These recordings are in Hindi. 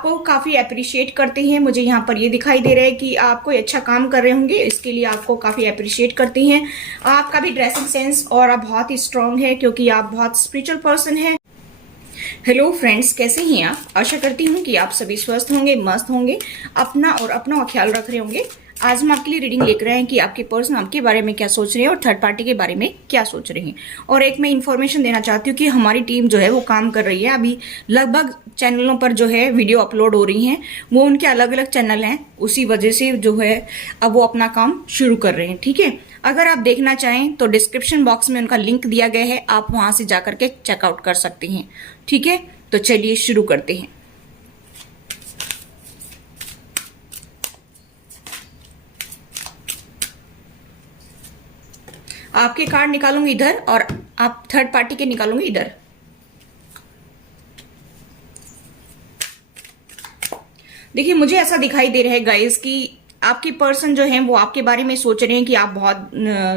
आपको काफ़ी अप्रिशिएट करते हैं। मुझे यहाँ पर ये दिखाई दे रहा है कि आप कोई अच्छा काम कर रहे होंगे, इसके लिए आपको काफ़ी अप्रिशिएट करती हैं। आपका भी ड्रेसिंग सेंस और आप बहुत ही स्ट्रांग है क्योंकि आप बहुत स्पिरिचुअल पर्सन है। हेलो फ्रेंड्स, कैसे हैं आप? आशा करती हूँ कि आप सभी स्वस्थ होंगे, मस्त होंगे, अपना और अपनों का ख्याल रख रहे होंगे। आज हम आपके लिए रीडिंग लेकर आए हैं कि आपके पर्सन आपके बारे में क्या सोच रहे हैं और थर्ड पार्टी के बारे में क्या सोच रहे हैं। और एक मैं इन्फॉर्मेशन देना चाहती हूँ कि हमारी टीम जो है वो काम कर रही है। अभी लगभग चैनलों पर जो है वीडियो अपलोड हो रही हैं, वो उनके अलग अलग चैनल हैं, उसी वजह से जो है अब वो अपना काम शुरू कर रहे हैं। ठीक है, अगर आप देखना चाहें तो डिस्क्रिप्शन बॉक्स में उनका लिंक दिया गया है, आप वहां से जाकर के चेकआउट कर सकते हैं। ठीक है, तो चलिए शुरू करते हैं। आपके कार्ड निकालूंगी इधर और आप थर्ड पार्टी के निकालूंगी इधर। देखिए, मुझे ऐसा दिखाई दे रहा है गाइस कि आपके पर्सन जो हैं वो आपके बारे में सोच रहे हैं कि आप बहुत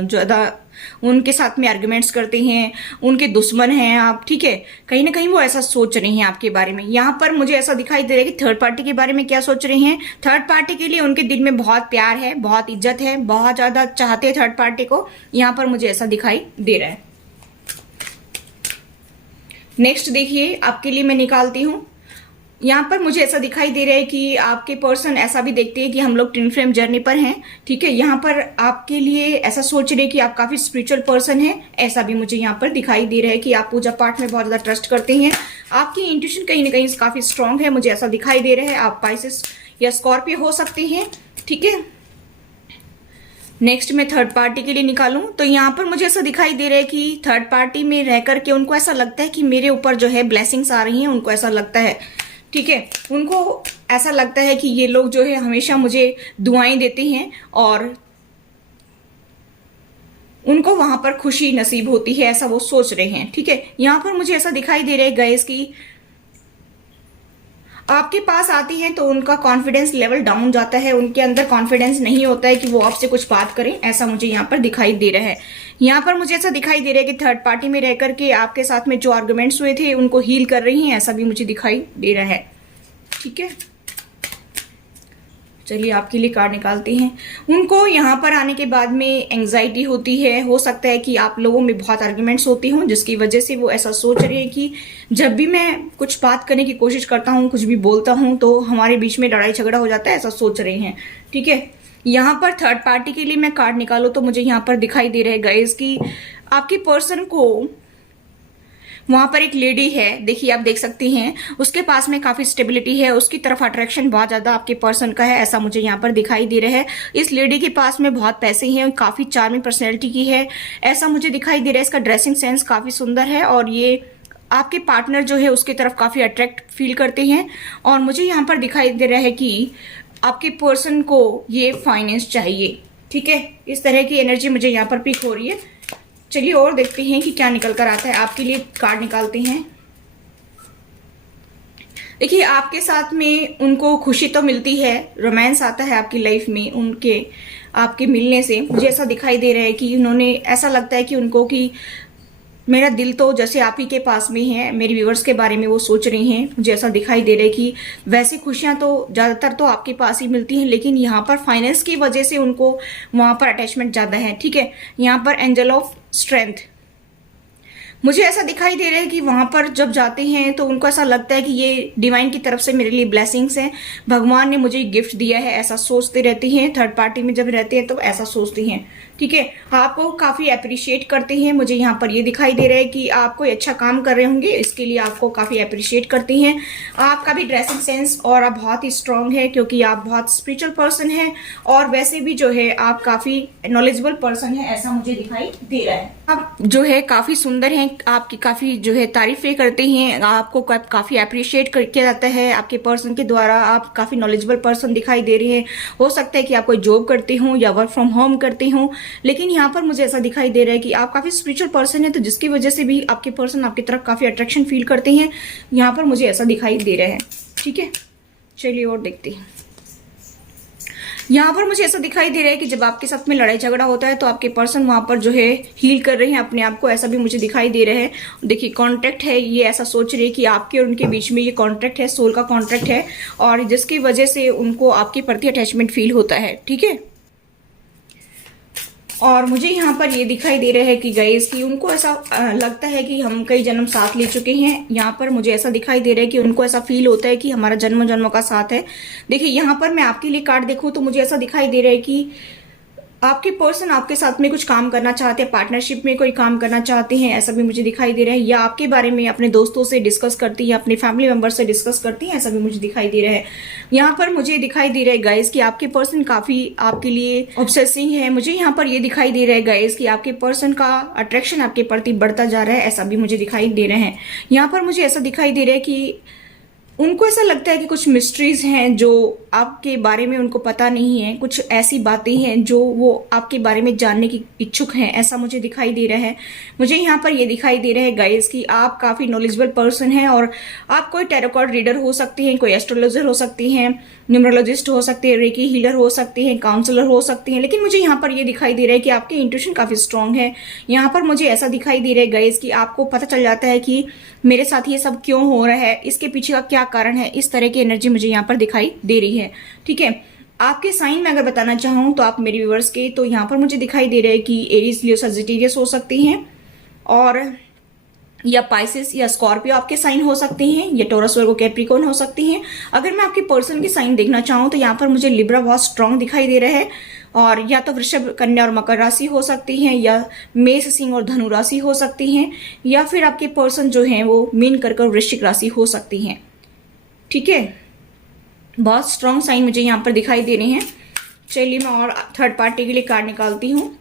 ज्यादा उनके साथ में आर्गुमेंट्स करते हैं, उनके दुश्मन हैं आप। ठीक है, कहीं ना कहीं वो ऐसा सोच रहे हैं आपके बारे में। यहाँ पर मुझे ऐसा दिखाई दे रहा है कि थर्ड पार्टी के बारे में क्या सोच रहे हैं। थर्ड पार्टी के लिए उनके दिल में बहुत प्यार है, बहुत इज्जत है, बहुत ज्यादा चाहते हैं थर्ड पार्टी को। यहाँ पर मुझे ऐसा दिखाई दे रहा है। नेक्स्ट देखिए, आपके लिए मैं निकालती हूँ। यहाँ पर मुझे ऐसा दिखाई दे रहा है कि आपके पर्सन ऐसा भी देखते हैं कि हम लोग ट्विन फ्लेम जर्नी पर हैं। ठीक है, यहाँ पर आपके लिए ऐसा सोच रहे हैं कि आप काफी स्पिरिचुअल पर्सन हैं। ऐसा भी मुझे यहाँ पर दिखाई दे रहा है कि आप पूजा पाठ में बहुत ज्यादा ट्रस्ट करते हैं। आपकी इंट्यूशन कहीं ना कहीं काफी स्ट्रांग है, मुझे ऐसा दिखाई दे रहा है। आप पाइसेस या स्कॉर्पियो हो सकते हैं। ठीक है, नेक्स्ट मैं थर्ड पार्टी के लिए निकालूं तो यहाँ पर मुझे ऐसा दिखाई दे रहा है कि थर्ड पार्टी में रह करके उनको ऐसा लगता है कि मेरे ऊपर जो है ब्लेसिंग्स आ रही हैं। उनको ऐसा लगता है, ठीक है, उनको ऐसा लगता है कि ये लोग जो है हमेशा मुझे दुआएं देते हैं और उनको वहां पर खुशी नसीब होती है, ऐसा वो सोच रहे हैं। ठीक है, यहां पर मुझे ऐसा दिखाई दे रहा है गाइस कि आपके पास आती हैं तो उनका कॉन्फिडेंस लेवल डाउन जाता है, उनके अंदर कॉन्फिडेंस नहीं होता है कि वो आपसे कुछ बात करें। ऐसा मुझे यहाँ पर दिखाई दे रहा है। यहाँ पर मुझे ऐसा दिखाई दे रहा है कि थर्ड पार्टी में रहकर के आपके साथ में जो आर्गुमेंट्स हुए थे उनको हील कर रही हैं। ऐसा भी मुझे दिखाई दे रहा है। ठीक है, चलिए आपके लिए कार्ड निकालते हैं। उनको यहाँ पर आने के बाद में एंग्जाइटी होती है। हो सकता है कि आप लोगों में बहुत आर्ग्यूमेंट्स होती हों, जिसकी वजह से वो ऐसा सोच रहे हैं कि जब भी मैं कुछ बात करने की कोशिश करता हूँ, कुछ भी बोलता हूँ, तो हमारे बीच में लड़ाई झगड़ा हो जाता है। ऐसा सोच रहे हैं। ठीक है, यहाँ पर थर्ड पार्टी के लिए मैं कार्ड निकालू तो मुझे यहाँ पर दिखाई दे रहा है गाइस कि आपके पर्सन को वहां पर एक लेडी है। देखिए, आप देख सकती हैं, उसके पास में काफी स्टेबिलिटी है, उसकी तरफ अट्रैक्शन बहुत ज्यादा आपके पर्सन का है। ऐसा मुझे यहाँ पर दिखाई दे रहा है। इस लेडी के पास में बहुत पैसे हैं, काफी चार्मिंग पर्सनैलिटी की है। ऐसा मुझे दिखाई दे रहा है। इसका ड्रेसिंग सेंस काफी सुंदर है और ये आपके पार्टनर जो है उसकी तरफ काफी अट्रैक्ट फील करते हैं। और मुझे यहाँ पर दिखाई दे रहा है कि आपके पर्सन को ये फाइनेंस चाहिए। ठीक है, इस तरह की एनर्जी मुझे यहाँ पर पिक हो रही है। चलिए और देखते हैं कि क्या निकल कर आता है। आपके लिए कार्ड निकालते हैं। देखिए, आपके साथ में उनको खुशी तो मिलती है, रोमांस आता है आपकी लाइफ में उनके आपके मिलने से। मुझे ऐसा दिखाई दे रहा है कि उन्होंने ऐसा लगता है कि उनको कि मेरा दिल तो जैसे आप ही के पास में है। मेरे व्यूअर्स के बारे में वो सोच रही हैं। मुझे ऐसा दिखाई दे रहा है कि वैसे खुशियां तो ज्यादातर तो आपके पास ही मिलती हैं, लेकिन यहाँ पर फाइनेंस की वजह से उनको वहां पर अटैचमेंट ज्यादा है। ठीक है, यहाँ पर एंजल ऑफ स्ट्रेंथ मुझे ऐसा दिखाई दे रहा है कि वहां पर जब जाते हैं तो उनको ऐसा लगता है कि ये डिवाइन की तरफ से मेरे लिए ब्लेसिंग्स हैं, भगवान ने मुझे गिफ्ट दिया है। ऐसा सोचते रहती हैं। थर्ड पार्टी में जब रहते हैं तो ऐसा सोचती हैं। ठीक है, आपको काफी अप्रिशिएट करते हैं। मुझे यहाँ पर ये दिखाई दे रहा है कि आप कोई अच्छा काम कर रहे होंगे, इसके लिए आपको काफी अप्रिशिएट करती हैं। आपका भी ड्रेसिंग सेंस और आप बहुत ही स्ट्रांग है क्योंकि आप बहुत स्पिरिचुअल पर्सन है और वैसे भी जो है आप काफी नॉलेजेबल पर्सन है। ऐसा मुझे दिखाई दे रहा है। आप जो है काफी सुंदर हैं, आपकी काफी जो है तारीफें करते हैं, आपको काफी अप्रिशिएट किया जाता है आपके पर्सन के द्वारा। आप काफी नॉलेजेबल पर्सन दिखाई दे रहे हैं। हो सकता है कि आप कोई जॉब करते हो या वर्क फ्रॉम होम करते हो, लेकिन यहाँ पर मुझे ऐसा दिखाई दे रहा है कि आप काफी स्पिरिचुअल पर्सन है, तो जिसकी वजह से भी आपके पर्सन आपकी तरफ काफी अट्रैक्शन फील करते हैं। यहाँ पर मुझे ऐसा दिखाई दे रहा है। ठीक है, चलिए और देखते हैं। यहाँ पर मुझे ऐसा दिखाई दे रहा है कि जब आपके साथ में लड़ाई झगड़ा होता है तो आपके पर्सन वहां पर जो है हील कर रहे हैं अपने आप को, ऐसा भी मुझे दिखाई दे रहा है। देखिए कॉन्ट्रैक्ट है, ये ऐसा सोच रहे हैं कि आपके और उनके बीच में ये कॉन्ट्रैक्ट है, सोल का कॉन्ट्रैक्ट है, और जिसकी वजह से उनको आपके प्रति अटैचमेंट फील होता है। ठीक है, और मुझे यहाँ पर ये दिखाई दे रहा है कि गाइस कि उनको ऐसा लगता है कि हम कई जन्म साथ ले चुके हैं। यहाँ पर मुझे ऐसा दिखाई दे रहा है कि उनको ऐसा फील होता है कि हमारा जन्मों जन्मों का साथ है। देखिए यहाँ पर मैं आपके लिए कार्ड देखूं तो मुझे ऐसा दिखाई दे रहा है कि आपके पर्सन आपके साथ में कुछ काम करना चाहते हैं, पार्टनरशिप में कोई काम करना चाहते हैं, ऐसा भी मुझे दिखाई दे रहा है। या आपके बारे में अपने दोस्तों से डिस्कस करती है, अपने फैमिली मेंबर से डिस्कस करती हैं, ऐसा भी मुझे दिखाई दे रहा है। यहाँ पर मुझे दिखाई दे रहा है गाइस कि आपके पर्सन काफी आपके लिए ऑब्सेसिव है। मुझे यहाँ पर ये दिखाई दे रहा है गाइस कि आपके पर्सन का अट्रैक्शन आपके प्रति बढ़ता जा रहा है, ऐसा भी मुझे दिखाई दे रहा है। यहाँ पर मुझे ऐसा दिखाई दे रहा है कि उनको ऐसा लगता है कि कुछ मिस्ट्रीज हैं जो आपके बारे में उनको पता नहीं है, कुछ ऐसी बातें हैं जो वो आपके बारे में जानने की इच्छुक हैं, ऐसा मुझे दिखाई दे रहा है। मुझे यहाँ पर ये दिखाई दे रहा है गाइस कि आप काफी नॉलेजेबल पर्सन हैं और आप कोई टैरो कार्ड रीडर हो सकते हैं, कोई एस्ट्रोलॉजर हो सकती हैं, न्यूमरोलॉजिस्ट हो सकते हैं, रेकी हीलर हो सकते हैं, काउंसलर हो सकते हैं, लेकिन मुझे यहाँ पर ये दिखाई दे रहा है कि आपकी इंट्यूशन काफी स्ट्रांग है। यहाँ पर मुझे ऐसा दिखाई दे रहा है गाइस कि आपको पता चल जाता है कि मेरे साथ ये सब क्यों हो रहा है, इसके पीछे का क्या कारण है, इस तरह की एनर्जी मुझे यहाँ पर दिखाई दे रही है। ठीक है, आपके साइन में अगर बताना चाहूँ तो आप मेरे व्यूअर्स के, तो यहाँ पर मुझे दिखाई दे रहा है कि एरीज, लियो, सजिटेरियस हो सकते हैं, और या पाइसेस या स्कॉर्पियो आपके साइन हो सकते हैं, या टोरस, वर्गो, कैप्रिकॉर्न हो सकते हैं। अगर मैं आपके पर्सन के साइन देखना चाहूँ तो यहाँ पर मुझे लिब्रा बहुत स्ट्रांग दिखाई दे रहा है, और या तो वृषभ, कन्या और मकर राशि हो सकती हैं, या मेष, सिंह और धनु राशि हो सकती हैं, या फिर आपके पर्सन जो हैं वो मीन, कर्क और वृश्चिक राशि हो सकती हैं। ठीक है, बहुत स्ट्रांग साइन मुझे यहाँ पर दिखाई दे रहे हैं। चलिए मैं और थर्ड पार्टी के लिए कार्ड निकालती हूँ।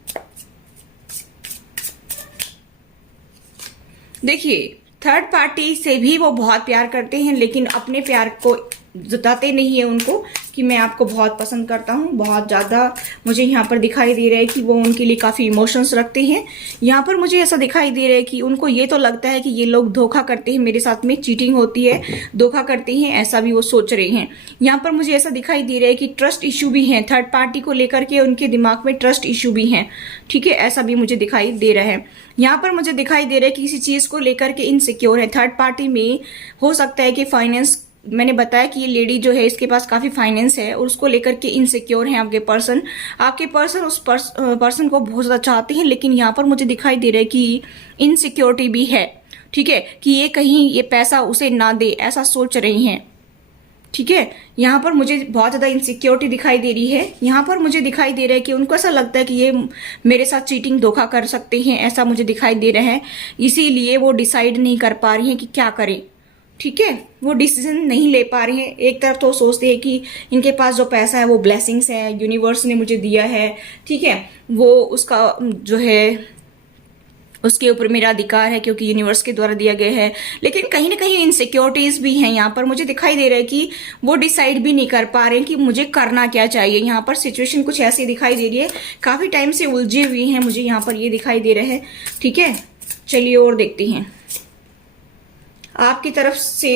देखिए थर्ड पार्टी से भी वो बहुत प्यार करते हैं, लेकिन अपने प्यार को जताते नहीं है उनको कि मैं आपको बहुत पसंद करता हूँ, बहुत ज़्यादा मुझे यहाँ पर दिखाई दे रहा है कि वो उनके लिए काफ़ी इमोशंस रखते हैं। यहाँ पर मुझे ऐसा दिखाई दे रहा है कि उनको ये तो लगता है कि ये लोग धोखा करते हैं, मेरे साथ में चीटिंग होती है, धोखा करते हैं, ऐसा भी वो सोच रहे हैं। यहाँ पर मुझे ऐसा दिखाई दे रहा है कि ट्रस्ट इशू भी है, थर्ड पार्टी को लेकर के उनके दिमाग में ट्रस्ट इशू भी है। ठीक है, ऐसा भी मुझे दिखाई दे रहा है। यहाँ पर मुझे दिखाई दे रहा है कि किसी चीज़ को लेकर के इनसिक्योर है। थर्ड पार्टी में हो सकता है कि फाइनेंस, मैंने बताया कि ये लेडी जो है इसके पास काफी फाइनेंस है और उसको लेकर के इनसिक्योर है आपके पर्सन। आपके पर्सन उस पर्सन को बहुत ज्यादा चाहते हैं, लेकिन यहाँ पर मुझे दिखाई दे रहा है कि इनसिक्योरिटी भी है। ठीक है, कि ये कहीं ये पैसा उसे ना दे, ऐसा सोच रही हैं। ठीक है, यहाँ पर मुझे बहुत ज़्यादा इनसिक्योरिटी दिखाई दे रही है। यहाँ पर मुझे दिखाई दे रहा है कि उनको ऐसा लगता है कि ये मेरे साथ चीटिंग, धोखा कर सकते हैं, ऐसा मुझे दिखाई दे रहा है। इसीलिए वो डिसाइड नहीं कर पा रही हैं कि क्या करें। ठीक है, वो डिसीजन नहीं ले पा रहे हैं। एक तरफ तो सोचते हैं कि इनके पास जो पैसा है वो ब्लेसिंग्स है, यूनिवर्स ने मुझे दिया है, ठीक है, वो उसका जो है उसके ऊपर मेरा अधिकार है क्योंकि यूनिवर्स के द्वारा दिया गया है। लेकिन कहीं ना कहीं इनसिक्योरिटीज भी हैं। यहाँ पर मुझे दिखाई दे रहा है कि वो डिसाइड भी नहीं कर पा रहे हैं कि मुझे करना क्या चाहिए। यहाँ पर सिचुएशन कुछ ऐसी दिखाई दे रही है, काफी टाइम से उलझे हुए हैं, मुझे यहाँ पर ये दिखाई दे रहा है। ठीक है, चलिए और देखते हैं आपकी तरफ से।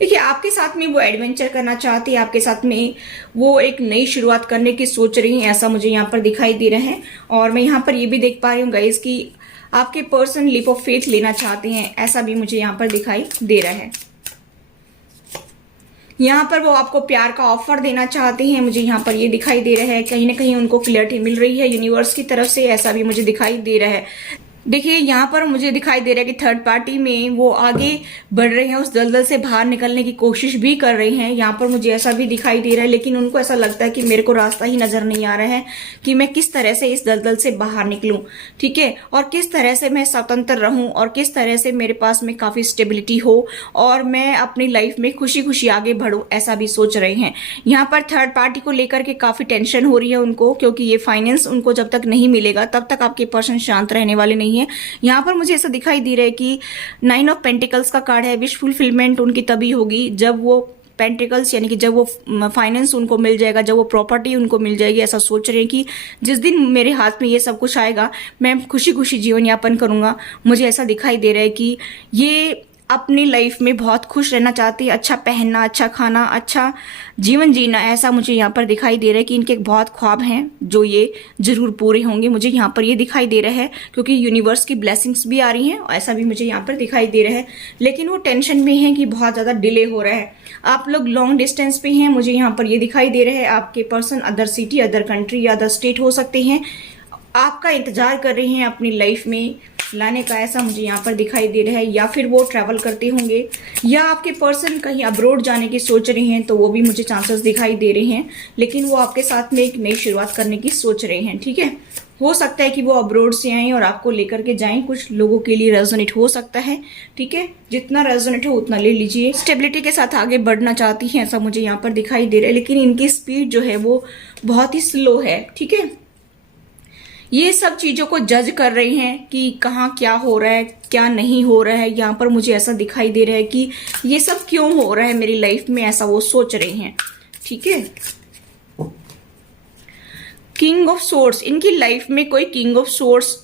देखिए आपके साथ में वो एडवेंचर करना चाहती है, आपके साथ में वो एक नई शुरुआत करने की सोच रही है, ऐसा मुझे यहाँ पर दिखाई दे रहा है। और मैं यहाँ पर ये भी देख पा रही हूँ गाइस कि आपके पर्सन लीप ऑफ फेथ लेना चाहते हैं, ऐसा भी मुझे यहाँ पर दिखाई दे रहा है। यहाँ पर वो आपको प्यार का ऑफर देना चाहते हैं, मुझे यहाँ पर ये दिखाई दे रहा है। कहीं ना कहीं उनको क्लियरिटी मिल रही है यूनिवर्स की तरफ से, ऐसा भी मुझे दिखाई दे रहा है। देखिए यहाँ पर मुझे दिखाई दे रहा है कि थर्ड पार्टी में वो आगे बढ़ रहे हैं, उस दलदल से बाहर निकलने की कोशिश भी कर रहे हैं। यहाँ पर मुझे ऐसा भी दिखाई दे रहा है, लेकिन उनको ऐसा लगता है कि मेरे को रास्ता ही नजर नहीं आ रहा है कि मैं किस तरह से इस दलदल से बाहर निकलूं। ठीक है, और किस तरह से मैं स्वतंत्र रहूं, और किस तरह से मेरे पास में काफी स्टेबिलिटी हो और मैं अपनी लाइफ में खुशी खुशी आगे बढ़ूं, ऐसा भी सोच रहे हैं। यहाँ पर थर्ड पार्टी को लेकर के काफी टेंशन हो रही है उनको, क्योंकि ये फाइनेंस उनको जब तक नहीं मिलेगा तब तक आपके पर्सन शांत रहने वाले नहीं है। यहाँ पर मुझे ऐसा दिखाई दे रहा है कि 9 ऑफ पेंटिकल्स का कार्ड है। विश फुलफिलमेंट उनकी तभी होगी जब वो पेंटिकल्स यानी कि जब वो फाइनेंस उनको मिल जाएगा, जब वो प्रॉपर्टी उनको मिल जाएगी। ऐसा सोच रहे हैं कि जिस दिन मेरे हाथ में ये सब कुछ आएगा मैं खुशी खुशी जीवन यापन करूंगा। मुझे ऐसा दिखाई दे रहा है कि ये अपनी लाइफ में बहुत खुश रहना चाहती है, अच्छा पहनना, अच्छा खाना, अच्छा जीवन जीना, ऐसा मुझे यहाँ पर दिखाई दे रहा है कि इनके बहुत ख्वाब हैं जो ये जरूर पूरे होंगे। मुझे यहाँ पर ये दिखाई दे रहा है क्योंकि यूनिवर्स की ब्लेसिंग्स भी आ रही हैं, ऐसा भी मुझे यहाँ पर दिखाई दे रहा है। लेकिन वो टेंशन में है कि बहुत ज़्यादा डिले हो रहा है। आप लोग लॉन्ग डिस्टेंस पे हैं, मुझे यहाँ पर ये दिखाई दे रहा है। आपके person other city, other country या अदर स्टेट हो सकते हैं, आपका इंतजार कर रहे हैं अपनी लाइफ में लाने का, ऐसा मुझे यहाँ पर दिखाई दे रहा है। या फिर वो ट्रैवल करते होंगे, या आपके पर्सन कहीं अब्रोड जाने की सोच रहे हैं, तो वो भी मुझे चांसेस दिखाई दे रहे हैं। लेकिन वो आपके साथ में एक नई शुरुआत करने की सोच रहे हैं, ठीक है। हो सकता है कि वो अब्रोड से आएँ और आपको लेकर के जाएं। कुछ लोगों के लिए रेजोनेट हो सकता है, ठीक है। जितना रेजोनेट हो उतना ले लीजिए। स्टेबिलिटी के साथ आगे बढ़ना चाहती हैं, ऐसा मुझे यहाँ पर दिखाई दे रहा है। लेकिन इनकी स्पीड जो है वो बहुत ही स्लो है, ठीक है। ये सब चीजों को जज कर रहे हैं कि कहाँ क्या हो रहा है, क्या नहीं हो रहा है। यहाँ पर मुझे ऐसा दिखाई दे रहा है कि ये सब क्यों हो रहा है मेरी लाइफ में, ऐसा वो सोच रहे हैं, ठीक है। किंग ऑफ सोर्स, इनकी लाइफ में कोई किंग ऑफ सोर्स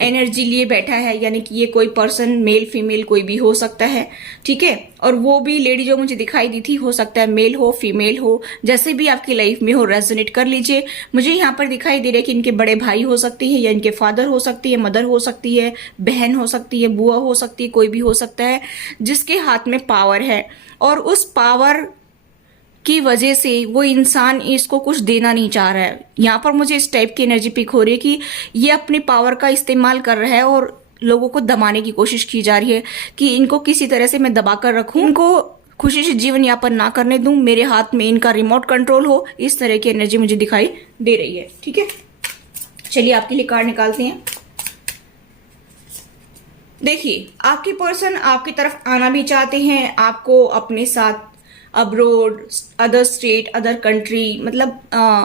एनर्जी लिए बैठा है, यानी कि ये कोई पर्सन मेल फीमेल कोई भी हो सकता है, ठीक है। और वो भी लेडी जो मुझे दिखाई दी थी, हो सकता है मेल हो फीमेल हो, जैसे भी आपकी लाइफ में हो रेजोनेट कर लीजिए। मुझे यहाँ पर दिखाई दे रहा है कि इनके बड़े भाई हो सकती है, या इनके फादर हो सकती है, मदर हो सकती है, बहन हो सकती है, बुआ हो सकती है, कोई भी हो सकता है जिसके हाथ में पावर है। और उस पावर की वजह से वो इंसान इसको कुछ देना नहीं चाह रहा है। यहाँ पर मुझे इस टाइप की एनर्जी पिक हो रही है कि ये अपनी पावर का इस्तेमाल कर रहा है और लोगों को दबाने की कोशिश की जा रही है कि इनको किसी तरह से मैं दबा कर रखूं, इनको खुशी से जीवन यापन ना करने दूं, मेरे हाथ में इनका रिमोट कंट्रोल हो। इस तरह की एनर्जी मुझे दिखाई दे रही है, ठीक है। चलिए आपके लिए कार्ड निकालते हैं। देखिए, आपके पर्सन आपकी तरफ आना भी चाहते हैं, आपको अपने साथ abroad, other state, other country, मतलब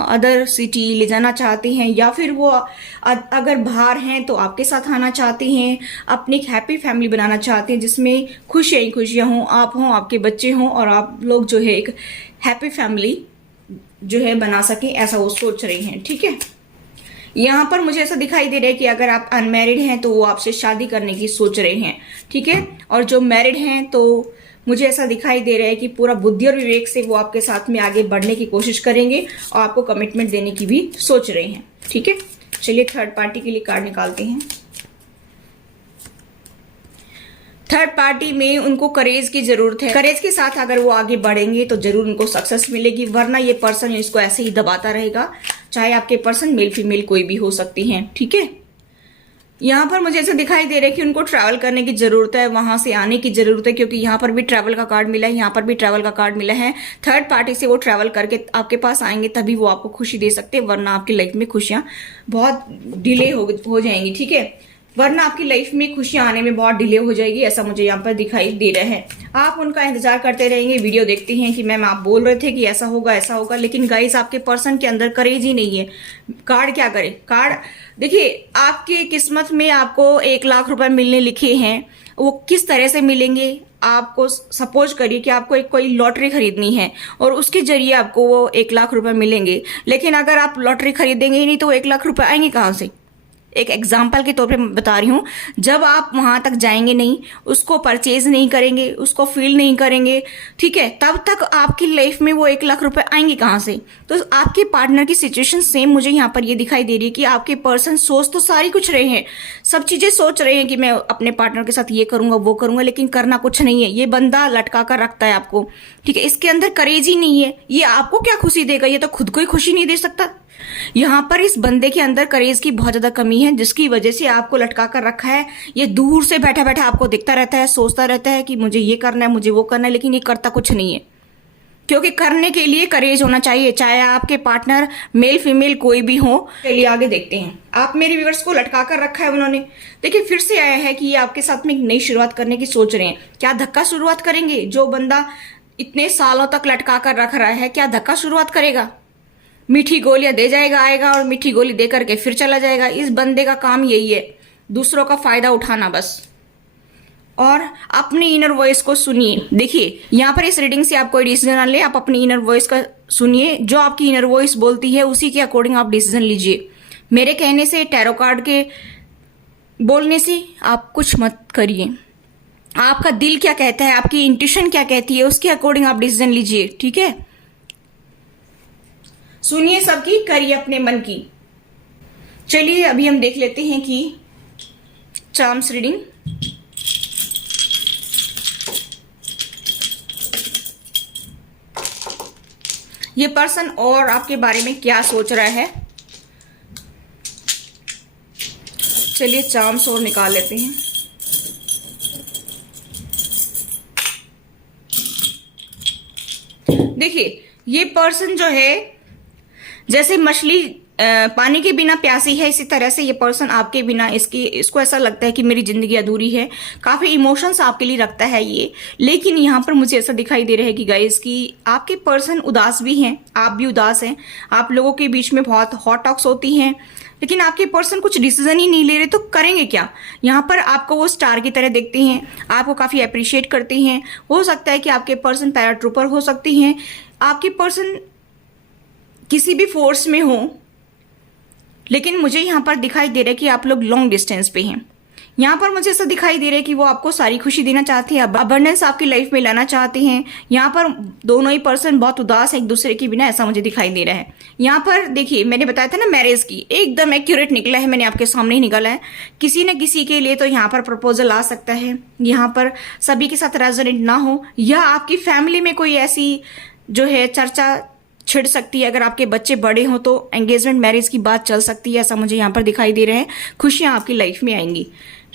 अदर सिटी ले जाना चाहते हैं। या फिर वो अगर बाहर हैं तो आपके साथ आना चाहते हैं, अपनी एक हैप्पी फैमिली बनाना चाहते हैं जिसमें खुशियाँ ही खुशियाँ हों, आप हों, आपके बच्चे हों, और आप लोग जो है एक हैप्पी फैमिली जो है बना सकें, ऐसा वो सोच रहे हैं, ठीक है। यहाँ पर मुझे ऐसा दिखाई दे रहा है कि अगर आप अनमैरिड हैं तो वो आपसे शादी करने की सोच रहे हैं, ठीक है। और जो मैरिड हैं तो मुझे ऐसा दिखाई दे रहा है कि पूरा बुद्धि और विवेक से वो आपके साथ में आगे बढ़ने की कोशिश करेंगे और आपको कमिटमेंट देने की भी सोच रहे हैं, ठीक है। चलिए थर्ड पार्टी के लिए कार्ड निकालते हैं। थर्ड पार्टी में उनको करेज की जरूरत है। करेज के साथ अगर वो आगे बढ़ेंगे तो जरूर उनको सक्सेस मिलेगी, वरना ये पर्सन इसको ऐसे ही दबाता रहेगा। चाहे आपके पर्सन मेल फीमेल कोई भी हो सकती हैं, ठीक है। यहाँ पर मुझे ऐसा दिखाई दे रहा है कि उनको ट्रैवल करने की जरूरत है, वहां से आने की जरूरत है, क्योंकि यहाँ पर भी ट्रैवल का कार्ड मिला है, यहाँ पर भी ट्रैवल का कार्ड मिला है। थर्ड पार्टी से वो ट्रैवल करके आपके पास आएंगे, तभी वो आपको खुशी दे सकते हैं, वरना आपकी लाइफ में खुशियां बहुत डिले हो जाएंगी, ठीक है। वरना आपकी लाइफ में खुशियां आने में बहुत डिले हो जाएगी, ऐसा मुझे यहाँ पर दिखाई दे रहा है। आप उनका इंतजार करते रहेंगे, वीडियो देखते हैं कि मैम आप बोल रहे थे कि ऐसा होगा ऐसा होगा, लेकिन गाइस आपके पर्सन के अंदर करेज ही नहीं है। कार्ड क्या करे, कार्ड देखिए, आपकी किस्मत में आपको 1 लाख रुपए मिलने लिखे हैं, वो किस तरह से मिलेंगे। आपको सपोज करिए कि आपको एक कोई लॉटरी खरीदनी है और उसके जरिए आपको वो 1 लाख रुपए मिलेंगे, लेकिन अगर आप लॉटरी खरीदेंगे ही नहीं तो 1 लाख रुपए आएंगे कहाँ से। एक एग्जाम्पल के तौर पे बता रही हूँ, जब आप वहां तक जाएंगे नहीं, उसको परचेज नहीं करेंगे, उसको फील नहीं करेंगे, ठीक है, तब तक आपकी लाइफ में वो 1 लाख रुपए आएंगे कहाँ से। तो आपके पार्टनर की सिचुएशन सेम मुझे यहाँ पर ये दिखाई दे रही है कि आपके पर्सन सोच तो सारी कुछ रहे हैं, सब चीजें सोच रहे हैं कि मैं अपने पार्टनर के साथ ये करूंगा वो करूंगा, लेकिन करना कुछ नहीं है। ये बंदा लटका कर रखता है आपको, ठीक है, इसके अंदर करेज ही नहीं है। ये आपको क्या खुशी देगा, ये तो खुद को ही खुशी नहीं दे सकता। यहाँ पर इस बंदे के अंदर करेज की बहुत ज्यादा कमी है, जिसकी वजह से आपको लटका कर रखा है। ये दूर से बैठा बैठा आपको दिखता रहता है, सोचता रहता है कि मुझे ये करना है, मुझे वो करना है, लेकिन ये करता कुछ नहीं है। क्योंकि करने के लिए करेज होना चाहिए, चाहे आपके पार्टनर मेल फीमेल कोई भी हो। चलिए आगे देखते हैं। आप मेरे व्यूअर्स को लटका कर रखा है उन्होंने, देखिए फिर से आया है कि ये आपके साथ में एक नई शुरुआत करने की सोच रहे हैं। क्या धक्का शुरुआत करेंगे? जो बंदा इतने सालों तक लटका कर रख रहा है, क्या धक्का शुरुआत करेगा? मीठी गोलियां दे जाएगा, आएगा और मीठी गोली दे करके फिर चला जाएगा। इस बंदे का काम यही है, दूसरों का फायदा उठाना बस। और अपनी इनर वॉइस को सुनिए। देखिए यहाँ पर इस रीडिंग से आप कोई डिसीजन ना ले, आप अपनी इनर वॉइस का सुनिए। जो आपकी इनर वॉइस बोलती है उसी के अकॉर्डिंग आप डिसीजन लीजिए। मेरे कहने से, टैरो कार्ड के बोलने से आप कुछ मत करिए। आपका दिल क्या कहता है, आपकी इंट्यूशन क्या कहती है, उसके अकॉर्डिंग आप डिसीजन लीजिए। ठीक है, सुनिए सबकी, करिए अपने मन की। चलिए अभी हम देख लेते हैं कि चार्म्स रीडिंग। ये पर्सन और आपके बारे में क्या सोच रहा है, चलिए चार्म्स और निकाल लेते हैं। देखिए ये पर्सन जो है, जैसे मछली पानी के बिना प्यासी है, इसी तरह से ये पर्सन आपके बिना इसको ऐसा लगता है कि मेरी जिंदगी अधूरी है। काफी इमोशंस आपके लिए रखता है ये। लेकिन यहाँ पर मुझे ऐसा दिखाई दे रहा है कि गाइस कि आपके पर्सन उदास भी हैं, आप भी उदास हैं। आप लोगों के बीच में बहुत हॉट टॉक्स होती हैं, लेकिन आपके पर्सन कुछ डिसीजन ही नहीं ले रहे, तो करेंगे क्या। यहाँ पर आपको वो स्टार की तरह देखते हैं, आपको काफी अप्रिशिएट करते हैं। हो सकता है कि आपके पर्सन पैराट्रूपर हो सकती हैं, आपके पर्सन किसी भी फोर्स में हो, लेकिन मुझे यहाँ पर दिखाई दे रहा है कि आप लोग लॉन्ग डिस्टेंस पे हैं। यहाँ पर मुझे ऐसा दिखाई दे रहा है कि वो आपको सारी खुशी देना चाहते हैं, अबंडेंस आपकी लाइफ में लाना चाहते हैं। यहाँ पर दोनों ही पर्सन बहुत उदास है एक दूसरे के बिना, ऐसा मुझे दिखाई दे रहा है। यहाँ पर देखिए मैंने बताया था ना मैरिज की, एकदम एक्यूरेट निकला है, मैंने आपके सामने ही निकाला है। किसी न किसी के लिए तो यहाँ पर प्रपोजल आ सकता है, यहाँ पर सभी के साथ रेजोनेट ना हो, या आपकी फैमिली में कोई ऐसी जो है चर्चा छिड़ सकती है। अगर आपके बच्चे बड़े हों तो एंगेजमेंट मैरिज की बात चल सकती है, ऐसा मुझे यहाँ पर दिखाई दे रहा है। खुशियां आपकी लाइफ में आएंगी,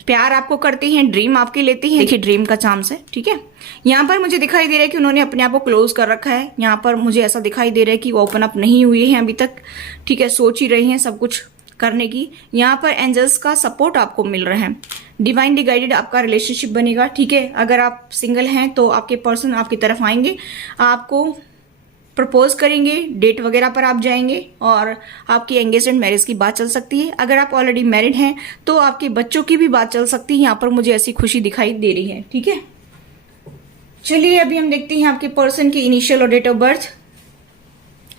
प्यार आपको करते हैं, ड्रीम आपके लेते हैं। देखिए ड्रीम का चांस है। ठीक है, यहाँ पर मुझे दिखाई दे रहा है कि उन्होंने अपने आप को क्लोज कर रखा है। यहाँ पर मुझे ऐसा दिखाई दे रहा है कि वो ओपन अप नहीं हुए हैं अभी तक। ठीक है, सोच ही रहे हैं सब कुछ करने की। यहाँ पर एंजल्स का सपोर्ट आपको मिल रहा है, डिवाइनली गाइडेड आपका रिलेशनशिप बनेगा। ठीक है, अगर आप सिंगल हैं तो आपके पर्सन आपकी तरफ आएंगे, आपको प्रपोज करेंगे, डेट वगैरह पर आप जाएंगे और आपकी एंगेजमेंट मैरिज की बात चल सकती है। अगर आप ऑलरेडी मैरिड हैं तो आपके बच्चों की भी बात चल सकती है। यहाँ पर मुझे ऐसी खुशी दिखाई दे रही है। ठीक है, चलिए अभी हम देखते हैं आपके पर्सन की इनिशियल और डेट ऑफ बर्थ।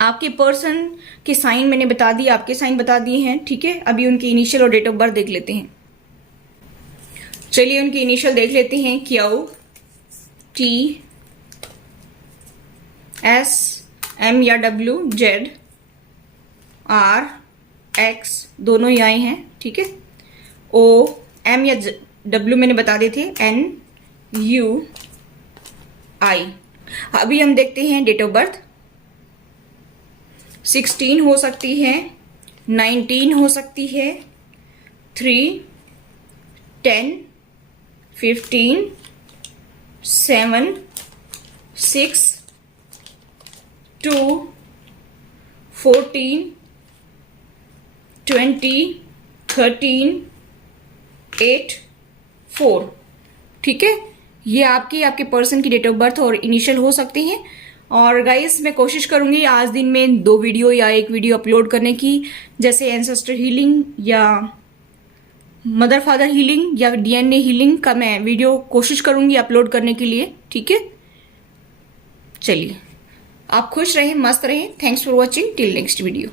आपके पर्सन के साइन मैंने बता दिए, आपके साइन बता दिए हैं। ठीक है, अभी उनकी इनिशियल और डेट ऑफ बर्थ देख लेते हैं। चलिए उनकी इनिशियल देख लेते हैं। क्यू टी एस एम या डब्ल्यू जेड आर एक्स दोनों ही आए हैं। ठीक है, ओ एम या डब्ल्यू मैंने बता दिए थे, एन यू आई। अभी हम देखते हैं डेट ऑफ बर्थ। 16 हो सकती है, 19 हो सकती है, 3, 10, 15, 7, 6, 2, 14, 20, 13, 8, 4। ठीक है, ये आपके पर्सन की डेट ऑफ बर्थ और इनिशियल हो सकती हैं। और गाइस मैं कोशिश करूंगी आज दिन में 2 वीडियो या 1 वीडियो अपलोड करने की, जैसे एंसेस्टर हीलिंग या मदर फादर हीलिंग या डीएनए हीलिंग का मैं वीडियो कोशिश करूंगी अपलोड करने के लिए। ठीक है, चलिए आप खुश रहें, मस्त रहें। Thanks for watching, till next video.